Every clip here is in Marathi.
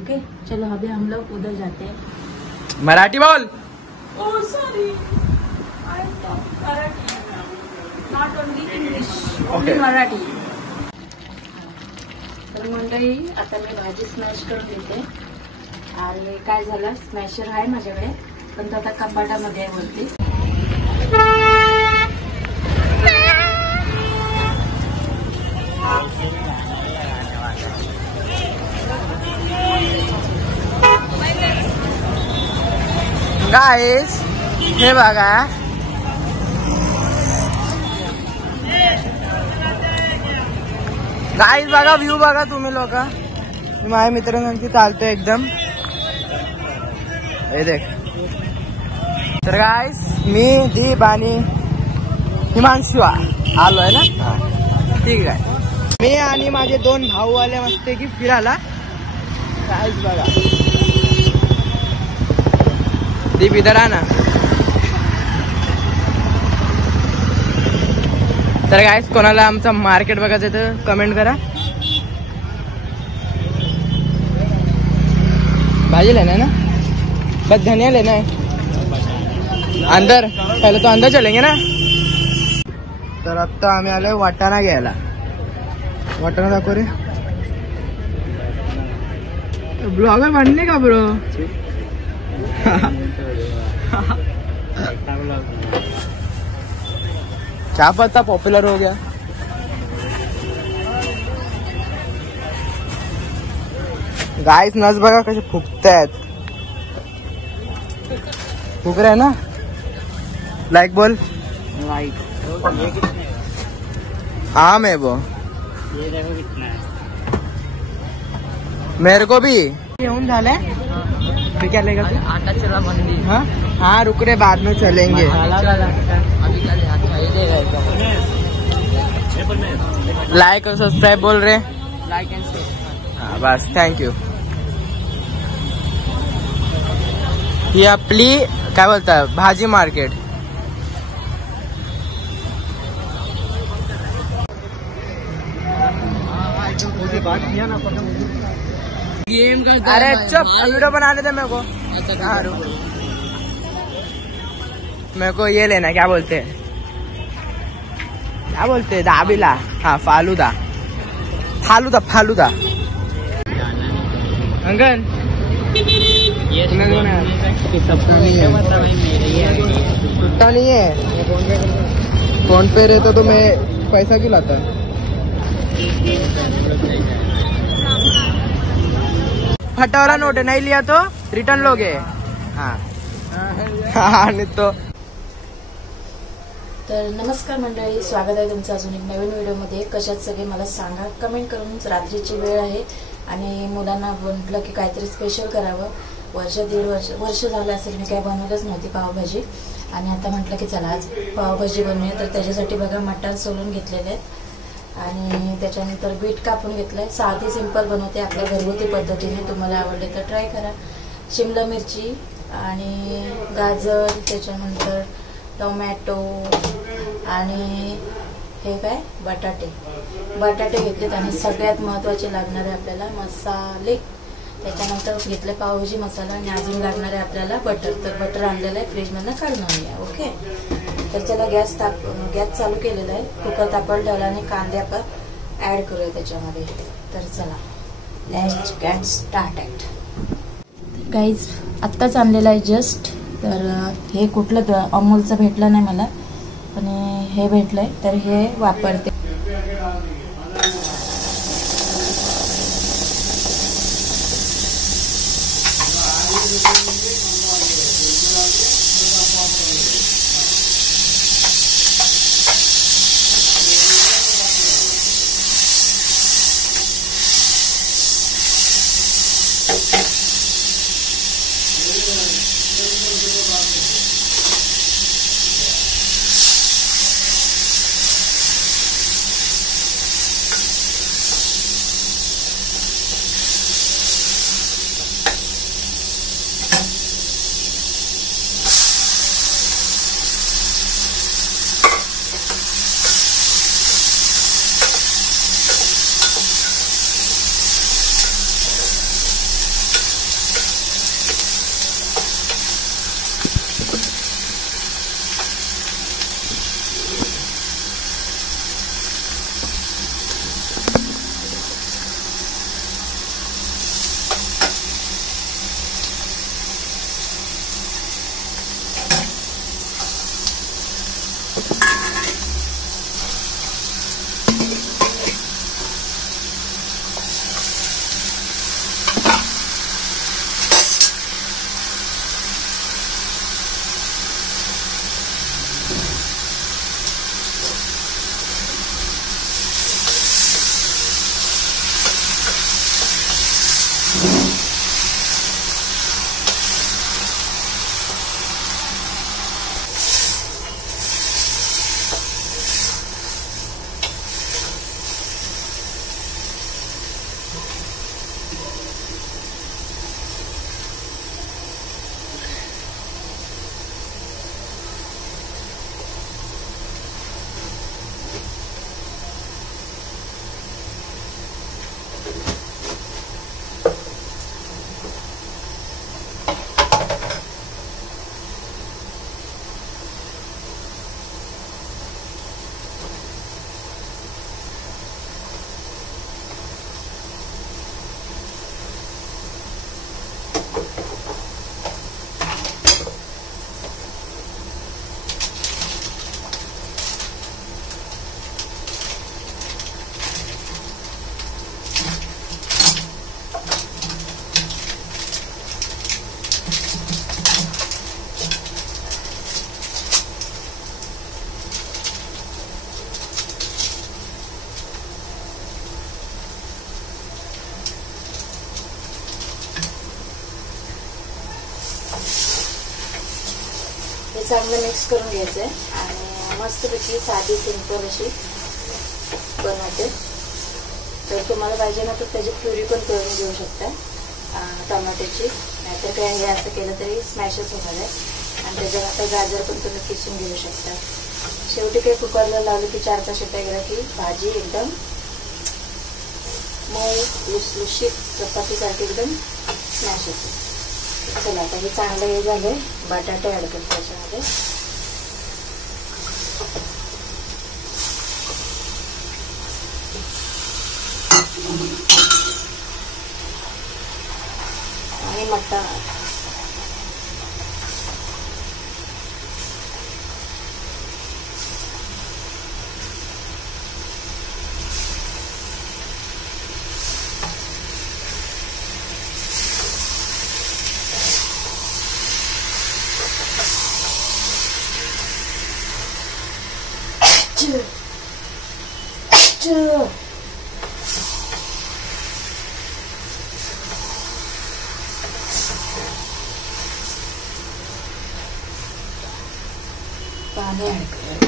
ओके चलो अभी हम लोग उधर जाते हैं। मराठी बोल। Oh sorry I talk Marathi not only English only Marathi. तर मंडळी आता मी भाजी स्मॅश करून घेते आणि काय झालं स्मॅशर आहे माझ्याकडे पण तो आता कपाटामध्ये आहे वरती। गाइस हे बघा गाइस बघा व्ह्यू बघा तुम्ही लोक माझ्या मित्रांची चालतोय एकदम हे देख। तर गाइस मी दीप आणि हिमांशु आलोय ना ठीक आहे। मी आणि माझे 2 भाऊ आले मस्त की फिरायला। गाइस बघा दीप इधर आना। तर गाइस कोणाला आमचं मार्केट बघायचं तर कमेंट करा। भाजी लेना है ना बस धनिया लेना है अंदर पहले तो अंदर चलेंगे ना। तर आता आम्ही आलोय वाटाणा घ्यायला। वाटाणा दाखव रे ब्लॉगर बनने का ब्रो। क्या पता पॉपुलर हो गया। गाइस नस बघा कसे फुगतायत फुग रहे ना। लाइक बोल लाइक आम है वो ये देखो कितना है मेरे को भी येऊन झालंय। फिर क्या लेगा तू आटा चला मंडी। हाँ हाँ रुक रहे बाद में चलेंगे। लाइक और सब्सक्राइब बोल रहे लाइक एंड हाँ बस थैंक यू। ये आपली काय बोलता है भाजी मार्केट। गेम का अरे चुप वीडियो बनाने दे मेरे को। हाँ रुक मेरे को ये लेना है क्या बोलते हैं दाबिला। हाँ फालूदा फालूदा फालूदा अंकल ये छुट्टा नहीं है फोन पे रहता तो मैं पैसा क्यों लाता। फटा वाला नोट है नहीं लिया तो रिटर्न लोगे। हाँ हाँ नहीं तो। तर नमस्कार मंडळी स्वागत आहे तुमचं अजून एक नवीन व्हिडिओमध्ये। कशात सगळे मला सांगा कमेंट करून। रात्रीची वेळ आहे आणि मुलांना म्हटलं की काहीतरी स्पेशल करावं। दीड वर्ष झालं असेल मी काही बनवलंच नव्हती पावभाजी आणि आता म्हटलं की चला आज पावभाजी बनवूया। तर त्याच्यासाठी बघा मटार सोलून घेतलेले आहेत आणि त्याच्यानंतर बीट कापून घेतलंय। साधी सिंपल बनवते आपल्या घरगुती पद्धतीने। तुम्हाला आवडले तर ट्राय करा। शिमला मिरची आणि गाजर त्याच्यानंतर टोमॅटो आणि हे काय बटाटे घेतलेत आणि सगळ्यात महत्त्वाचे लागणारे आपल्याला मसाले। त्याच्यानंतर घेतले पावभाजी मसाला आणि अजून लागणारे आपल्याला बटर। तर बटर आणलेलं आहे फ्रीजमधनं काढून आणूया ओके। तर चला गॅस चालू केलेला आहे। कुकर तापवायला ठेवला आणि कांदे आपण ऍड करूया त्याच्यामध्ये। तर चला लेट्स गेट स्टार्टेड। गाईज आत्ताच आणलेलं आहे जस्ट। तर हे कुठलं अमूलचं भेटलं नाही मला पण हे भेटलंय तर हे वापरते। चांगलं मिक्स करून घ्यायचंय आणि मस्तपैकी साधी सिंपल अशी बनवते. तर तुम्हाला पाहिजे ना तर त्याची प्युरी पण करून घेऊ शकता टोमॅटोची, नाहीतर काय हे असं केलं तरी स्मॅशच होणार आहे. आणि त्याच्यात आता गाजर पण तुम्ही किसून घेऊ शकता. शेवटी काही कुकरला लावलं की 4-5 शिट्ट्या गेल्या की भाजी एकदम मऊ लुसलुशीत चपातीसारखी एकदम स्मॅश होते. चला आता हे चांगलं हे झालंय. बटाटे ऍड करतो त्याच्यामध्ये. आणि मटण पाणी ऍड करूया.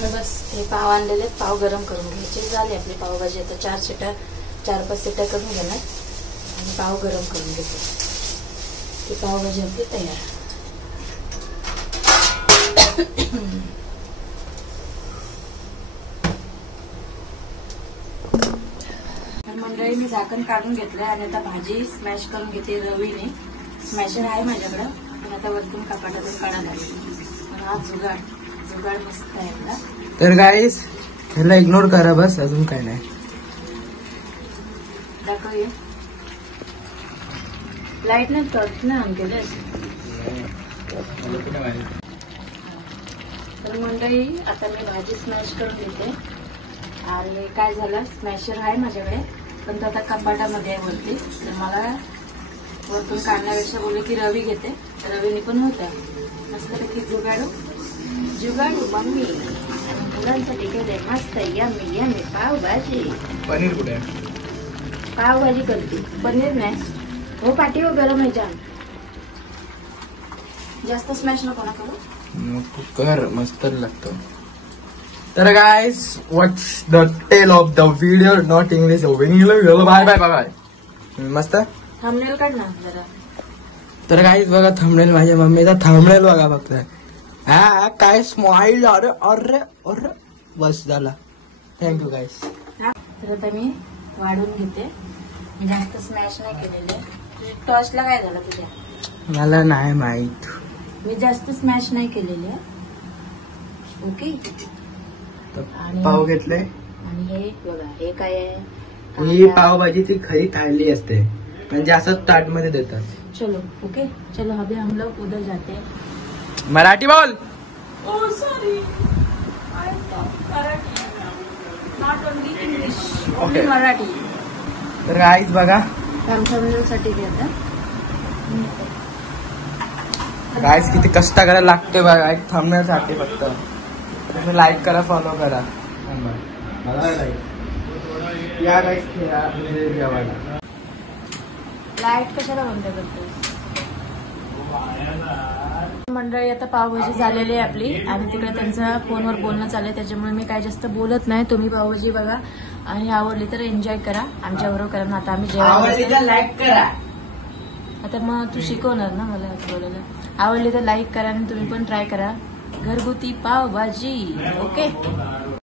पाणी बस हे पाव आणलेले पाव गरम करून घ्यायचे. झाले आपली पावभाजी. आता 4-5 शिट्ट्या करून घेणार आणि पाव गरम करून घेते. ती पावभाजी आपली तयार. तर मंडळी मी झाकण काढून घेतलंय आणि आता भाजी स्मॅश करून घेते रवीने. स्मॅशर आहे माझ्याकडं पण आता वरतून कपाटातून काढायला लागेल. पण हा जुगाड मस्त आहे ना. तर गाईस ह्याला इग्नोर करा बस, अजून काय नाही. दाखवूया. लाईट नाही कट ना आमच्याकडे. तर मंडळी आता मी भाजी स्मॅश करून घेते. आणि काय झालं स्मॅशर आहे माझ्याकडे पण तो आता कपाटामध्ये आहे वरती. तर मला वरतून काढण्यापेक्षा बोलले की रवी घेते. रवीने पण होता मस्तपैकी जुगाडू मम्मी मुलांसाठी केलंय मस्त यम्मी यम्मी पावभाजी. पनीर कुठे आहे? पावभाजी करते. पनीर नाही हो. पाठीवर गरम आहे जाम. जास्त स्मॅश नको ना करू. कुकर मस्त लागतं. तर guys watch the tail of the video not English. Bye bye bye. मस्त थंबनेल काढ ना जरा. तर गाईस बघा थंबनेल. माझ्या मम्मीचा थंबनेल बघा फक्त. हा काय स्माइल. अरे अरे अरे बस झाला. थँक्यू गाईस. तर आता मी वाढून घेते. जास्त स्मॅश नाही केलेले. टॉर्चला काय झालं तुझ्या? मला नाही माहित. मी जास्त स्मॅश नाही केलेले. ओके. पाव घेतले आणि हे बघा हे काय आहे. ही पावभाजीची खरी थाळी असते म्हणजे असं ताट मध्ये देतात. चलो ओके. चलो अभी हम लोग उधर जाते हैं. मराठी बोल. Oh sorry, I thought Marathi, not only English, only Okay. Marathi. तर गाईस बघा साठी घेता. गाईस किती कष्ट करायला लागते बघा एक थंबनेल साठी. फक्त तुम्ही लाईक करा, फॉलो करा. या गाईस जेवायला. लाईट कशाला बंद करतो. मंडळी आता पावभाजी झालेली आहे आपली आणि तिकडे त्यांचं फोनवर बोलणं चाललंय त्याच्यामुळे मी काय जास्त बोलत नाही. तुम्ही पावभाजी बघा आणि आवडली तर एन्जॉय करा आमच्याबरोबर. कारण आता आम्ही जेवायला लाईक करा. आता मग तू शिकवणार ना मला बोलायला. आवडली तर लाईक करा आणि तुम्ही पण ट्राय करा घरगुती पावभाजी. ओके.